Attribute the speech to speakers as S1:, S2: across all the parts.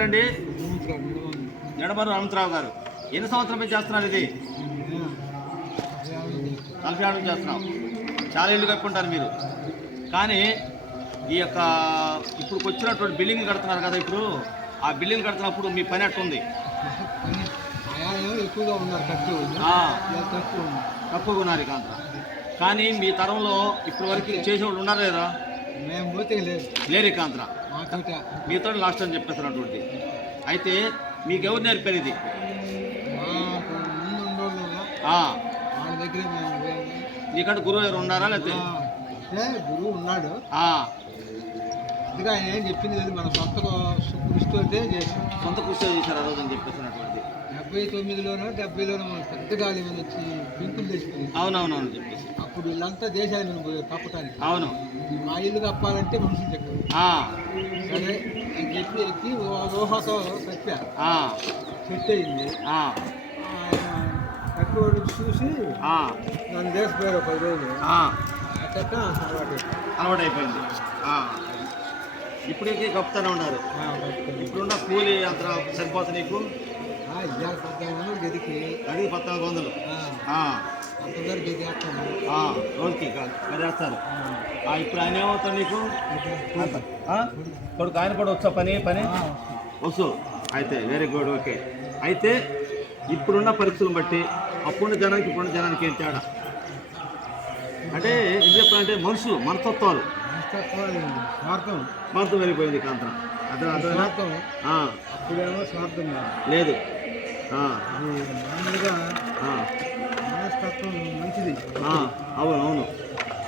S1: రండి నిడమరు హనుమంతరావు గారు. ఎన్ని సంవత్సరం మీద చేస్తున్నారు ఇది? నలభై ఆరు చేస్తున్నాం. చాలా ఇల్లు కట్టుకుంటారు మీరు. కానీ ఈ యొక్క ఇప్పుడు వచ్చినటువంటి బిల్డింగ్ కడుతున్నారు కదా ఇప్పుడు. ఆ బిల్డింగ్ కడుతున్నప్పుడు మీ పని అట్టుంది
S2: ఎక్కువగా ఉన్నారు
S1: తక్కువగా ఉన్నారు కాంత కానీ మీ తరంలో ఇప్పటి వరకు చేసేవాళ్ళు ఉన్నారా లేదా? లేరు. కాంత్ర మీతో లాస్ట్ అని చెప్పేస్తున్నటువంటి అయితే మీకు ఎవరు నేర్పారు ఇది. నీకంటే గురువు ఎవరు ఉన్నారా లేకపోతే?
S2: గురువు ఉన్నాడు. అందుకే ఆయన ఏం చెప్పింది లేదు. మన సొంత కృషితో చేసాం
S1: సొంత కృషి చేశారు ఆ రోజు అని చెప్పేస్తున్నటువంటి
S2: డెబ్బై తొమ్మిదిలోనో డెబ్బైలోనో మన పెద్ద గాలి వచ్చి పింకులు తెచ్చుకుంది
S1: అవునవునవును చెప్పేసి.
S2: అప్పుడు వీళ్ళంతా పోయి కప్పటానికి
S1: అవును.
S2: మా ఇల్లు కప్పాలంటే మనుషులు చెప్పారు సరే అని చెప్పి ఎక్కి ఊహతో
S1: ఆ,
S2: సెట్ అయింది. కట్టుకోడు చూసి నన్ను దేశపోయారు పది రోజులు అట్ట అలవాటు
S1: అలవాటు అయిపోయింది. ఇప్పటికీ కప్పుతూనే ఉన్నారు. ఇప్పుడున్న కూలి అంత సరిపోతుంది నీకు?
S2: ఆ, ఇవాళ పద్నాలుగు వందలు గదికి.
S1: అది పద్నాలుగు వందలు. రోజుకి వేస్తారు ఇప్పుడు ఆయన ఏమవుతాడు నీకు? కొడుకు ఆయన కూడా వచ్చా పని పని? వస్తు. అయితే వెరీ గుడ్ ఓకే అయితే ఇప్పుడున్న పరిస్థితులను బట్టి అప్పుడున్న జనానికి ఇప్పుడున్న జనానికి ఏం తేడా? అంటే ఏం చెప్పాలంటే మనుషులు మనస్తత్వాలు.
S2: స్వార్థం.
S1: వెళ్ళిపోయింది కాంతన అర్థం
S2: స్వార్థం. లేదు.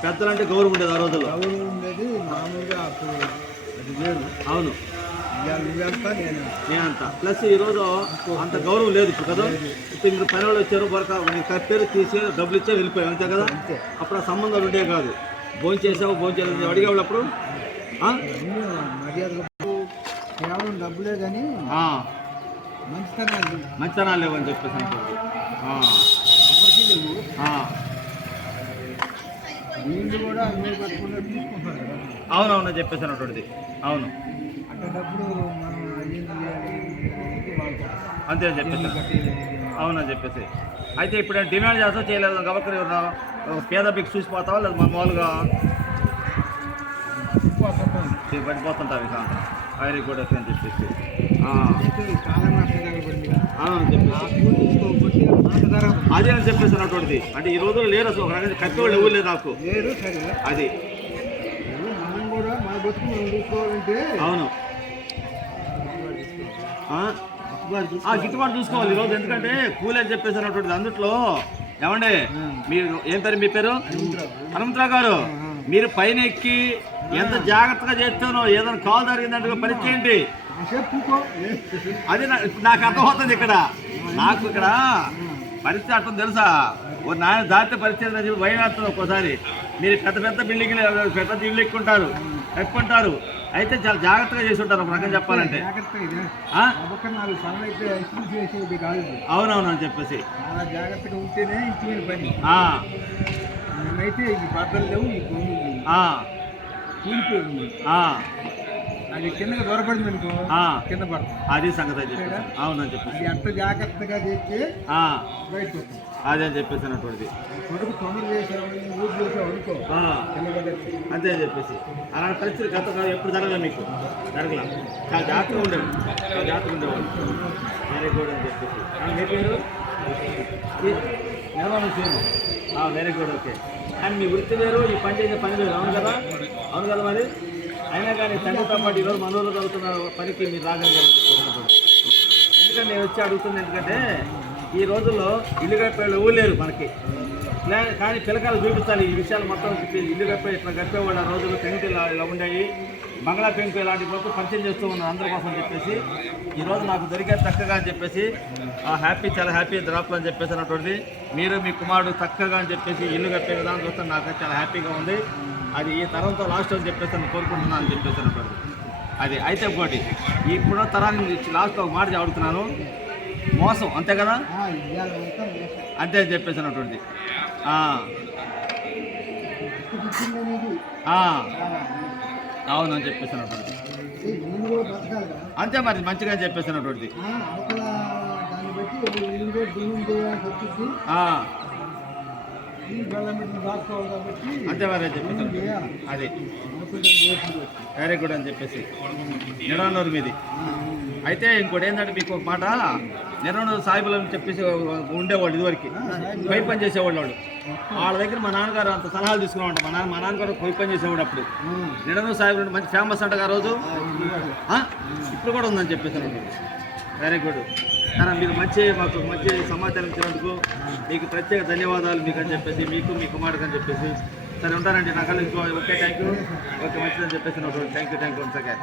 S1: పెద్దలంటే గౌరవం ఉండేది ఆ రోజుల్లో.
S2: గౌరవం ఉండేది మామూలుగా అప్పుడు అది వేరు
S1: అవును.
S2: నేను
S1: నేనంత. ప్లస్ ఈరోజు అంత గౌరవం లేదు ఇప్పుడు కదా. ఇప్పుడు మీరు పని వాళ్ళు వచ్చారు బొరక మీరు కప్పారు తీసి డబ్బులు ఇచ్చే వెళ్ళిపోయావు అంతే కదా? అప్పుడు ఆ సంబంధాలు ఉండేవి కాదు. భోజనం చేసావు భోజనం చేయలేదు అడిగేవాళ్ళు అప్పుడు?
S2: కేవలం డబ్బులే కానీ మంచితనాలు
S1: మంచితనాలు లేవు అని చెప్పేసి అనుకోండి అవునవును అని చెప్పేసి. అన్నటువంటిది అవును అంతే చెప్పేసి అవునని చెప్పేసి. అయితే ఇప్పుడు డిమాండ్ చేస్తా చేయలేదు? కాబట్టి పేద బిక్ చూసిపోతావా? లేదా మామూలుగా? పడిపోతుంటావు ఇక. వెరీ గుడ్ అని చెప్పేసి. చెప్పేసి అదే అని చెప్పేసి అన్నటువంటిది. అంటే ఈ రోజుల్లో లేరు అసలు ఒక రకంగా కట్టేవాళ్ళు ఎవరు లేరు నాకు. అది. అవును. గిట్టుబాటు చూసుకోవాలి ఈరోజు ఎందుకంటే కూలి అని చెప్పేసి అన్నటువంటిది అందుట్లో. ఏమండి? మీరు ఏం పేరు మీ పేరు? హనుమంతరావు. గారు. మీరు పైన ఎక్కి ఎంత జాగ్రత్తగా చేస్తానో ఏదైనా కాల్ జరిగిందంటే పని చేయండి అది నాకు అర్థమవుతుంది ఇక్కడ. నాకు ఇక్కడ పరిస్థితి అర్థం తెలుసా? ఓ నాయన జాతీయ పరిస్థితి అని చెప్పి భయం వేస్తుంది ఒక్కోసారి. మీరు పెద్ద పెద్ద బిల్డింగ్లు పెద్ద పెద్ద ఇల్లు ఎక్కుంటారు ఎక్కుంటారు అయితే చాలా జాగ్రత్తగా చేసి ఉంటారు ఒక రకం చెప్పాలంటే. అవునవును అని చెప్పేసి.
S2: జాగ్రత్తగా ఉంటేనే ఇచ్చిన పని. మేమైతే ఈ లేవు ఈ కూలిపోయింది. అది కిందకి దొరపడింది
S1: ఆ.
S2: కింద పడుతుంది
S1: అది సంగతి అని చెప్పేసి. అవునని చెప్పేసి.
S2: ఎంత జాగ్రత్తగా బయటకు వస్తుంది.
S1: అదే అని చెప్పేసి అన్నటువంటిది.
S2: కొడుకు తొందర చేసావు ఊరు చేసావు అనుకో. కింద
S1: అంతే అని చెప్పేసి. అలాంటి పరిస్థితి గత ఎప్పుడు జరగలేదు మీకు? జరగల. చాలా జాగ్రత్తగా ఉండేవి చాలా జాగ్రత్తగా ఉండేవాళ్ళు. వెరీ గుడ్ అని చెప్పేసి. మీ పేరు? నిర్మాణం సేమ్ వెరీ గుడ్ ఓకే కానీ మీ వృత్తి వేరు ఈ పని చేసే పని వేరు. అవును కదా? అవును కదా మరి? అయినా కానీ తండ్రితో పాటు ఈరోజు మన ఊళ్ళో జరుగుతున్న పనికి మీరు రాగలిగారు ఎందుకంటే నేను వచ్చి అడుగుతుంది ఎందుకంటే ఈ రోజుల్లో ఇల్లు కట్టే ఊరు లేరు మనకి. లే- కానీ పిల్లకాయలు చూపించాలి ఈ విషయాలు మొత్తం ఇల్లు కప్పే ఇట్లా కట్టేవాళ్ళు ఆ రోజుల్లో పెంకులు ఇలా ఉండేవి. బంగ్లా పెంకు ఇలాంటి మొత్తం పరిచయం చేస్తూ ఉన్నారు అందరి కోసం చెప్పేసి. ఈరోజు నాకు దొరికే చక్కగా అని చెప్పేసి ఆ హ్యాపీ చాలా హ్యాపీ డ్రాప్లు అని చెప్పేసి అన్నటువంటిది. మీరు మీ కుమారుడు చక్కగా అని చెప్పేసి ఇల్లు కట్టే విధానం చూస్తే నాకు చాలా హ్యాపీగా ఉంది. అది ఈ తరంతో లాస్ట్ అని చెప్పేసి నేను కోరుకుంటున్నాను అని చెప్పేసి అన్నటువంటిది. అది అయితే ఇంకోటి ఇప్పుడు తరాన్ని లాస్ట్ ఒక మాట అడుగుతున్నాను మోసం అంతే కదా.
S2: అంతే
S1: అని చెప్పేసి అన్నటువంటిది. అవునని చెప్పేసినటువంటి అంతే మరి మంచిగా చెప్పేసినటువంటిది. అంతే చెప్పేసి
S2: చేయాలి?
S1: అది. వెరీ గుడ్ అని చెప్పేసి. నిడవనూరు మీది. అయితే ఇంకోటి ఏంటంటే మీకు ఒక మాట నిరవనూరు సాయిబులు అని చెప్పేసి ఉండేవాళ్ళు ఇదివరకు. కొయ్యి పని చేసేవాళ్ళు వాళ్ళు. వాళ్ళ దగ్గర మా నాన్నగారు అంత సలహాలు తీసుకున్నామంట మా నాన్న మా నాన్నగారు కొయ్యి పని చేసేవాడు అప్పుడు. నిడవనూరు సాయిబులు మంచి ఫేమస్ అంట ఆ రోజు? ఇప్పుడు కూడా ఉందని చెప్పేసి వెరీ గుడ్ కానీ మీరు మంచి మాకు మంచి సమాచారం ఇచ్చినందుకు మీకు ప్రత్యేక ధన్యవాదాలు మీకు అని చెప్పేసి మీకు మీ కుమారుడు అని చెప్పేసి. సరే ఉంటానండి నా కళ్ళు ఇంకో ఓకే థ్యాంక్ యూ ఓకే మంచిదని చెప్పేసి thank you thank you once again